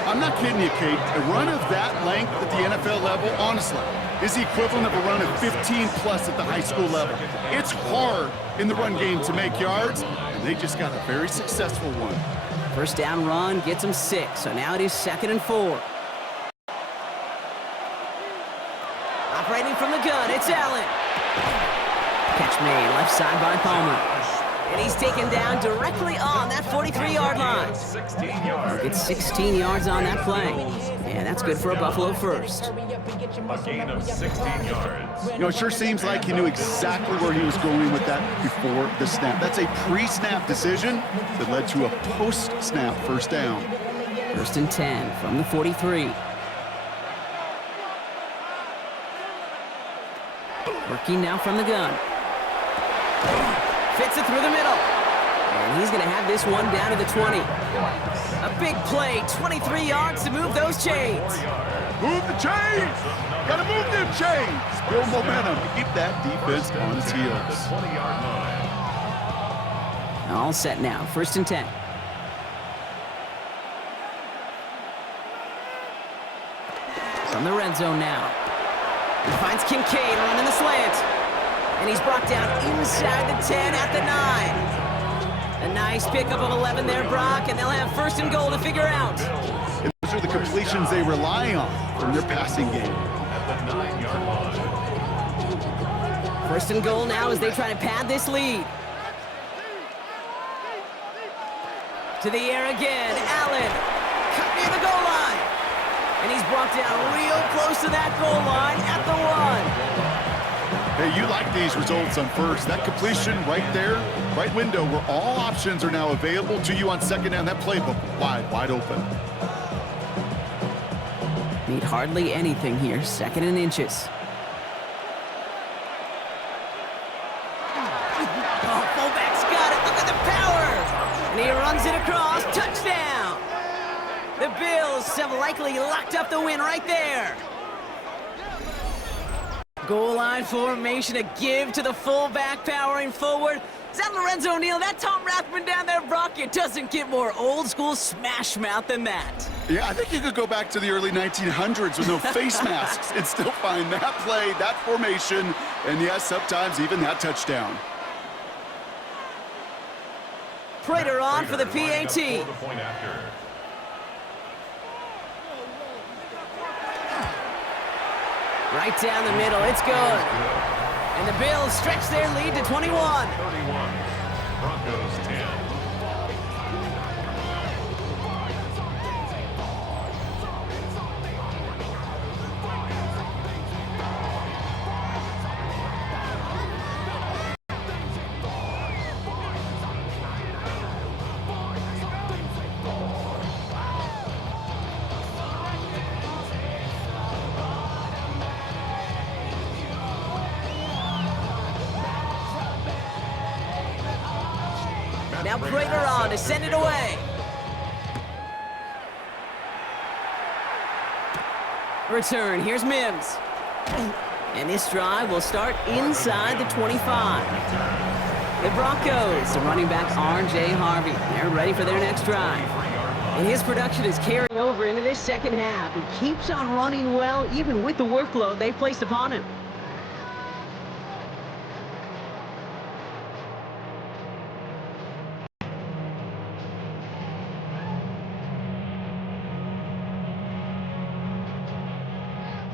I'm not kidding you, Kate. A run of that length at the NFL level, honestly, is the equivalent of a run of 15-plus at the high school level. It's hard in the run game to make yards, and they just got a very successful one. First down run gets them 6, so now it is 2nd and 4. Operating from the gun, it's Allen. Catch made, left side by Palmer. And he's taken down directly on that 43-yard line. 16 yards. Gets 16 yards on that play. And that's good for a Buffalo first. A gain of 16 yards. You know, it sure seems like he knew exactly where he was going with that before the snap. That's a pre-snap decision that led to a post-snap first down. 1st and 10 from the 43. Working now from the gun. Fits it through the middle. And he's going to have this one down to the 20. A big play, 23 yards to move those chains. Move the chains! Gotta move them chains! Build momentum. Keep that defense on its heels. 20-yard line. All set now, 1st and 10. From the red zone now. He finds Kincaid running the slant. And he's brought down inside the 10 at the 9. A nice pickup of 11 there, Brock, and they'll have 1st and goal to figure out. And those are the completions they rely on from their passing game. At the 9-yard line. 1st and goal now as they try to pad this lead. To the air again, Allen. Cut near the goal line. And he's brought down real close to that goal line at the 1. Hey, you like these results on first. That completion right there, right window, where all options are now available to you on second down. That playbook wide open. Need hardly anything here, 2nd and inches. Oh, fullback's got it. Look at the power. And he runs it across. Touchdown. The Bills have likely locked up the win right there. Goal line formation, a give to the fullback powering forward. Is that Lorenzo O'Neal? That Tom Rathman down there, Brock? It doesn't get more old school smash mouth than that. Yeah, I think you could go back to the early 1900s with no face masks and still find that play, that formation, and yes, sometimes even that touchdown. Prater on for the PAT. The point after. Right down the middle, it's good. And the Bills stretch their lead to 21. 31. Broncos 10. Now Prater on to send it away. Return, here's Mims. And this drive will start inside the 25. The Broncos, the running back R.J. Harvey. They're ready for their next drive. And his production is carrying over into this second half. He keeps on running well, even with the workload they placed upon him.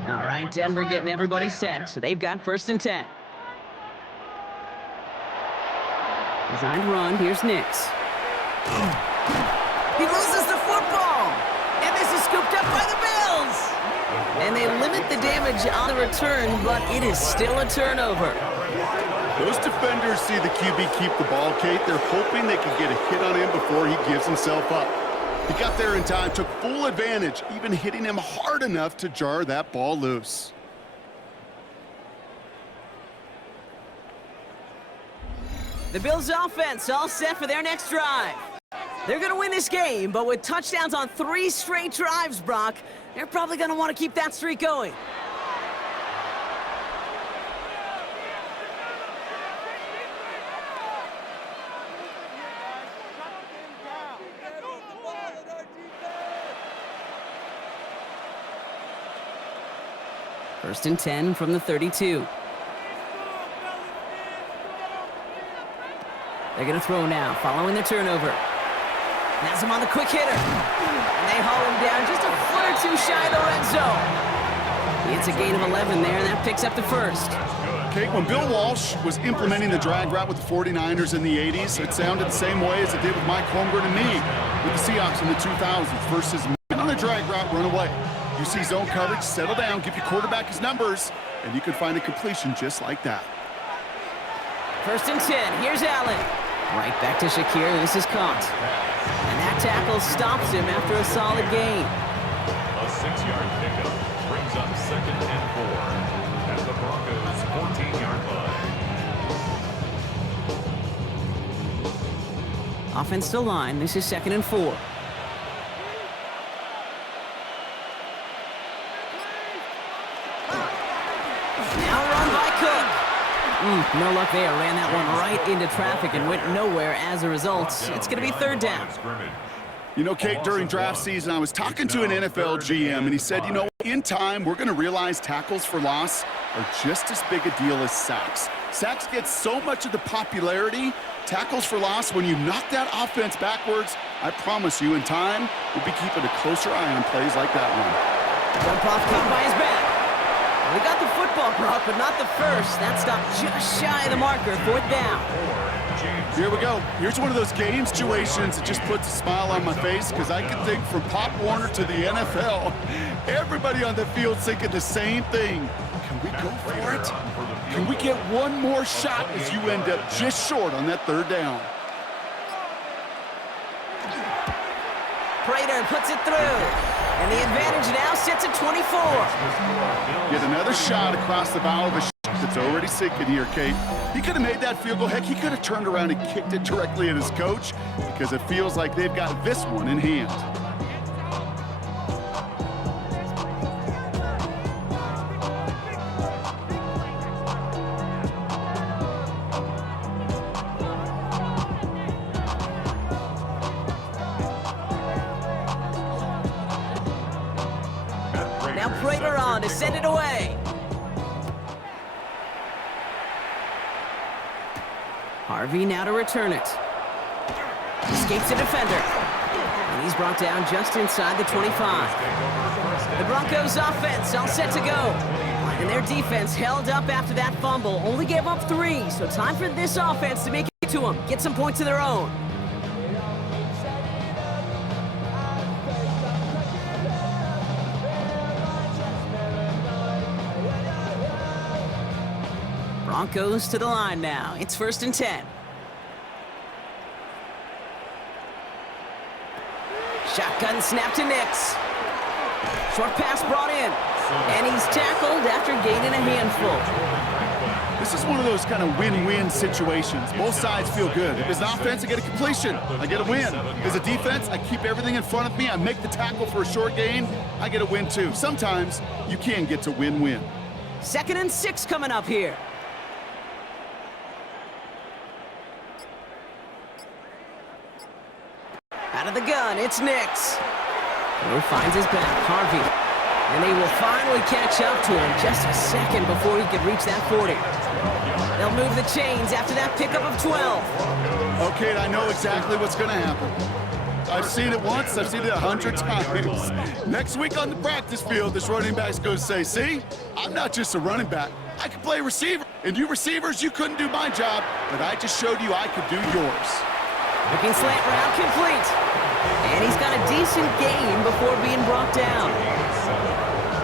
All right, Denver getting everybody set, so they've got 1st and 10. Designed run, here's Nix. He loses the football, and this is scooped up by the Bills. And they limit the damage on the return, but it is still a turnover. Those defenders see the QB keep the ball, Kate. They're hoping they can get a hit on him before he gives himself up. He got there in time, took full advantage, even hitting him hard enough to jar that ball loose. The Bills' offense all set for their next drive. They're going to win this game, but with touchdowns on 3 straight drives, Brock, they're probably going to want to keep that streak going. First and 10 from the 32. They're going to throw now, following the turnover. Has him on the quick hitter. And they haul him down just a foot or two shy of the red zone. It's a gain of 11 there, and that picks up the first. Kate, when Bill Walsh was implementing the drag route with the 49ers in the 80s, it sounded the same way as it did with Mike Holmgren and me with the Seahawks in the 2000s versus men on the drag route, run away. You see zone coverage, settle down, give your quarterback his numbers, and you can find a completion just like that. First and 10, here's Allen. Right back to Shakir, this is caught. And that tackle stops him after a solid gain. A 6-yard pickup brings up 2nd and 4 at the Broncos' 14-yard line. Offense to line, this is 2nd and 4. No luck there. Ran that one right into traffic and went nowhere as a result. It's going to be 3rd down. You know, Kate, during draft season, I was talking to an NFL GM, and he said, you know, in time, we're going to realize tackles for loss are just as big a deal as sacks. Sacks get so much of the popularity. Tackles for loss, when you knock that offense backwards, I promise you, in time, we'll be keeping a closer eye on plays like that one. Jump off caught by his back. We got the football, Brock, but not the first. That stopped just shy of the marker. 4th down. Here we go. Here's one of those game situations that just puts a smile on my face because I can think from Pop Warner to the NFL, everybody on the field thinking the same thing. Can we go for it? Can we get one more shot as you end up just short on that 3rd down? Prater puts it through. And the advantage now sits at 24. Get another shot across the bow of the that's already sinking here, Kate. He could have made that field goal. Heck, he could have turned around and kicked it directly at his coach because it feels like they've got this one in hand. Now Prater on to send it away. Harvey now to return it. Escapes the defender. And he's brought down just inside the 25. The Broncos offense all set to go. And their defense held up after that fumble. Only gave up 3, so time for this offense to make it to them. Get some points of their own. Broncos to the line now. It's 1st and 10. Shotgun snap to Nix. Short pass brought in. And he's tackled after gaining a handful. This is one of those kind of win-win situations. Both sides feel good. If it's an offense, I get a completion. I get a win. If it's a defense, I keep everything in front of me. I make the tackle for a short gain. I get a win, too. Sometimes you can get to win-win. 2nd and 6 coming up here. Out of the gun, it's Nix. Who finds his back, Harvey. And they will finally catch up to him just a second before he could reach that 40. They'll move the chains after that pickup of 12. Okay, I know exactly what's going to happen. I've seen it once, I've seen it 100 times. Next week on the practice field, this running back's going to say, see, I'm not just a running back. I can play receiver. And you receivers, you couldn't do my job, but I just showed you I could do yours. Looking slant route complete. And he's got a decent gain before being brought down.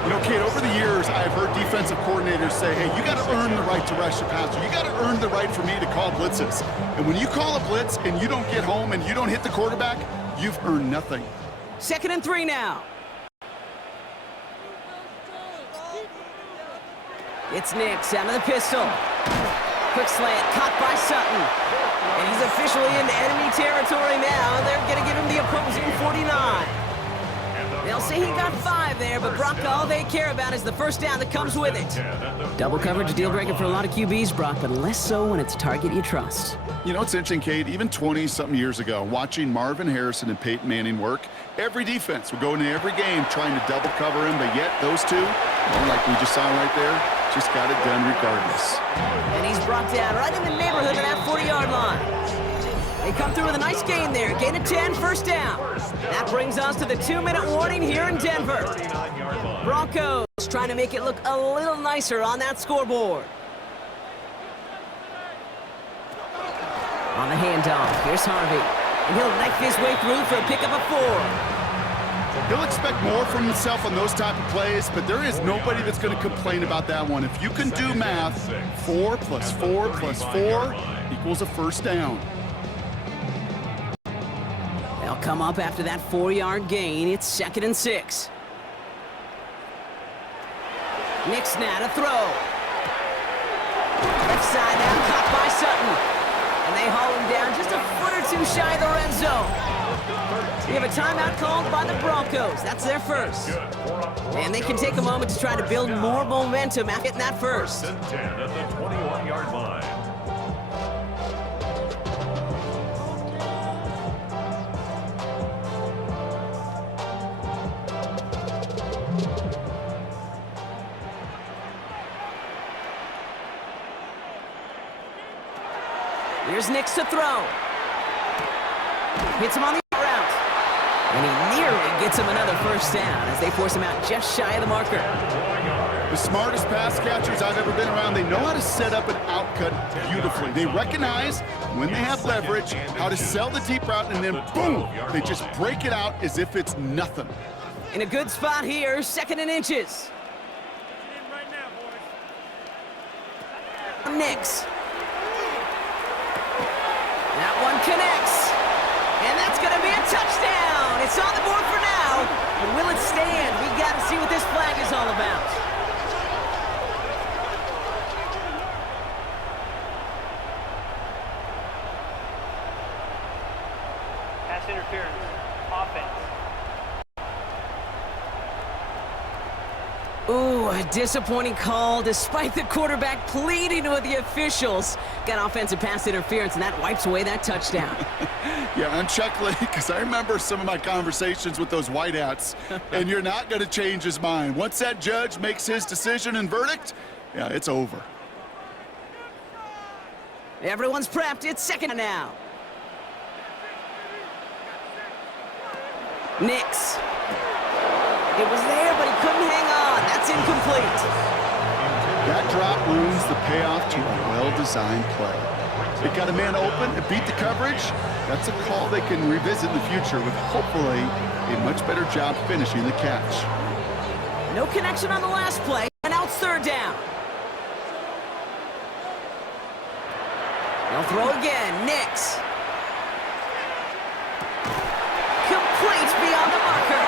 You know, know, Kate, over the years, I've heard defensive coordinators say, hey, you got to earn the right to rush the passer. You got to earn the right for me to call blitzes. And when you call a blitz and you don't get home and you don't hit the quarterback, you've earned nothing. 2nd and 3 now. It's Nix out of the pistol. Quick slant, caught by Sutton. And he's officially into enemy territory now. They're going to give him the opposing 49. They'll say he got 5 there, but Brock, all they care about is the first down that comes with it. Double coverage, a deal breaker for a lot of QBs, Brock, but less so when it's a target you trust. You know, it's interesting, Kate, even 20-something years ago, watching Marvin Harrison and Peyton Manning work, every defense would go into every game trying to double cover him, but yet those two, like we just saw right there, just got it done regardless. And he's brought down right in the neighborhood of that 40-yard line. They come through with a nice gain there. Gain of 10, first down. That brings us to the 2-minute warning here in Denver. Broncos trying to make it look a little nicer on that scoreboard. On the handoff, here's Harvey. And he'll knife his way through for a pickup of 4. He'll expect more from himself on those type of plays, but there is nobody that's going to complain about that one. If you can do math, 4 plus 4 plus 4 equals a first down. They'll come up after that 4-yard gain. It's 2nd and 6. Nix now to throw. Left side now, caught by Sutton. And they haul him down just a foot or 2 shy of the red zone. We have a timeout called by the Broncos. That's their first. And they can take a moment to try to build more momentum after getting that first. 10 at the 21-yard line. Here's Nix to throw. Hits him on the route. And he nearly gets him another first down as they force him out just shy of the marker. The smartest pass catchers I've ever been around, they know how to set up an outcut beautifully. They recognize when they have leverage, how to sell the deep route, and then boom, they just break it out as if it's nothing. In a good spot here, 2nd and inches. Nix. That one connects. And that's going to be a touchdown. It's on the board for now. But will it stand? We got to see what this flag is all about. Pass interference. Offense. Ooh, a disappointing call despite the quarterback pleading with the officials. Got offensive pass interference, and that wipes away that touchdown. Yeah, I'm chuckling because I remember some of my conversations with those whiteouts, and you're not going to change his mind. Once that judge makes his decision and verdict, yeah, it's over. Everyone's prepped. It's 2nd now. Nix. It was there, but he couldn't hang on. That's incomplete. That drop ruins the payoff to a well-designed play. It got a man open, it beat the coverage. That's a call they can revisit in the future with hopefully a much better job finishing the catch. No connection on the last play, and now it's 3rd down. They'll throw again. Nix. Complete beyond the marker.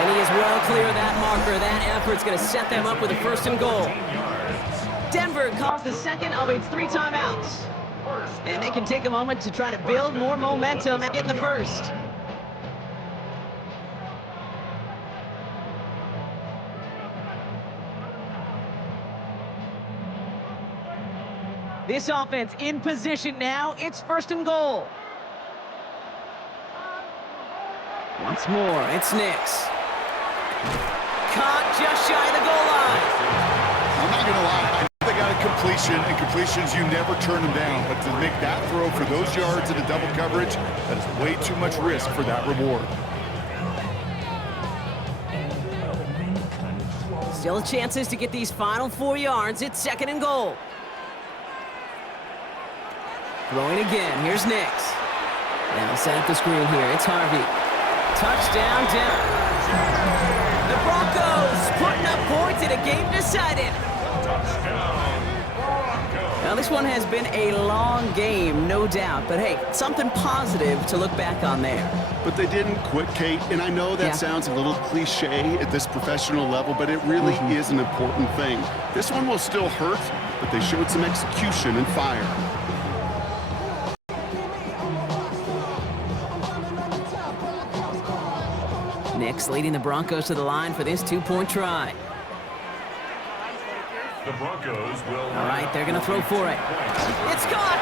And he is well clear of that marker. That effort's going to set them up with a 1st and goal. Denver calls the second of its 3 timeouts. And they can take a moment to try to build more momentum and get the first. This offense in position now. It's 1st and goal. Once more, it's Nix. Caught just shy of the goal line. I'm not going to lie. I know they got a completion, and completions, you never turn them down. But to make that throw for those yards in a double coverage, that is way too much risk for that reward. Still chances to get these final 4 yards. It's 2nd and goal. Throwing again. Here's Nix. Now set up the screen here. It's Harvey. Touchdown, Denver. The Broncos putting up points. the game decided. Touchdown, Broncos. Now, this one has been a long game, no doubt. But, hey, something positive to look back on there. But they didn't quit, Kate, and I know that sounds a little cliche at this professional level, but it really is an important thing. This one will still hurt, but they showed some execution and fire. Nix leading the Broncos to the line for this two-point try. The Broncos will. All right, they're going to throw for it. It's caught!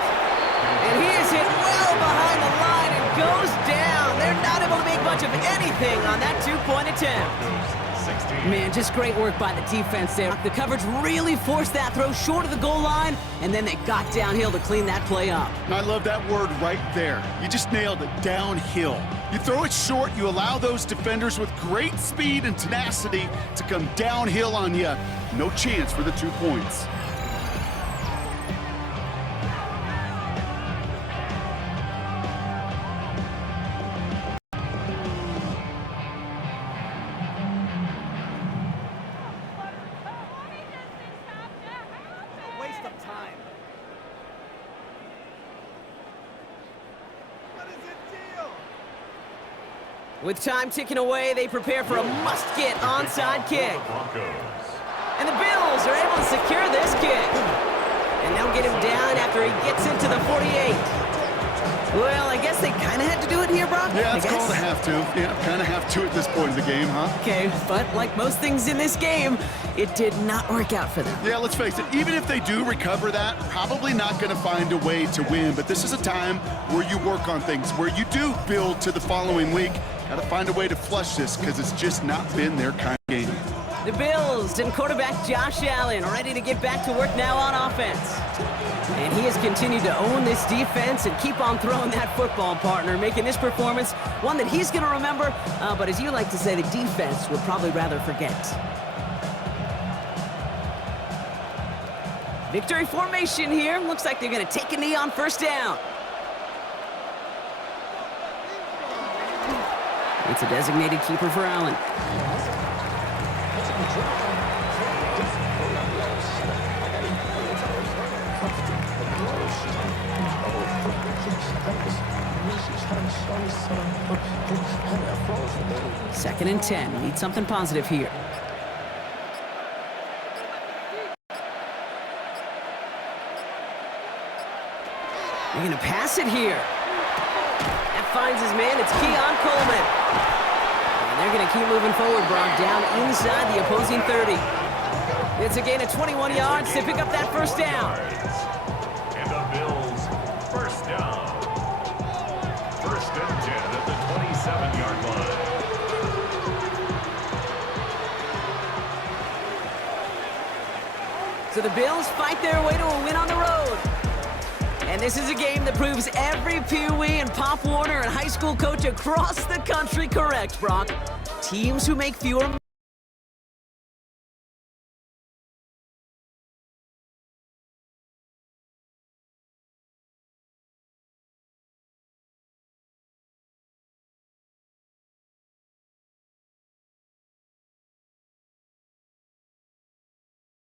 And he is hit well behind the line and goes down. They're not able to make much of anything on that two-point attempt. Man, just great work by the defense there. The coverage really forced that throw short of the goal line, and then they got downhill to clean that play up. I love that word right there. You just nailed it, downhill. You throw it short, you allow those defenders with great speed and tenacity to come downhill on you. No chance for the 2 points. Waste of time. With time ticking away, they prepare for a must-get onside kick. Broncos. And the Bills are able to secure this kick. And they'll get him down after he gets into the 48. Well, I guess they kind of had to do it here, Brock. Yeah, it's I guess. called a have to. Yeah, kind of have to at this point in the game, huh? Okay, but like most things in this game, it did not work out for them. Yeah, let's face it, even if they do recover that, probably not going to find a way to win. But this is a time where you work on things, where you do build to the following week. Got to find a way to flush this because it's just not been their kind of game. The Bills and quarterback Josh Allen ready to get back to work now on offense. And he has continued to own this defense and keep on throwing that football, partner, making this performance one that he's going to remember, but as you like to say, the defense would probably rather forget. Victory formation here. Looks like they're going to take a knee on first down. It's a designated keeper for Allen. Second and 10. Need something positive here. They're going to pass it here. That finds his man. It's Keon Coleman. And they're going to keep moving forward, Brock, down inside the opposing 30. It's a gain of 21 yards to pick up that first down. And the Bills, first down. First and 10 at the 27-yard line. So the Bills fight their way to a win on the road. And this is a game that proves every Pee Wee and Pop Warner and high school coach across the country correct, Brock. Teams who make fewer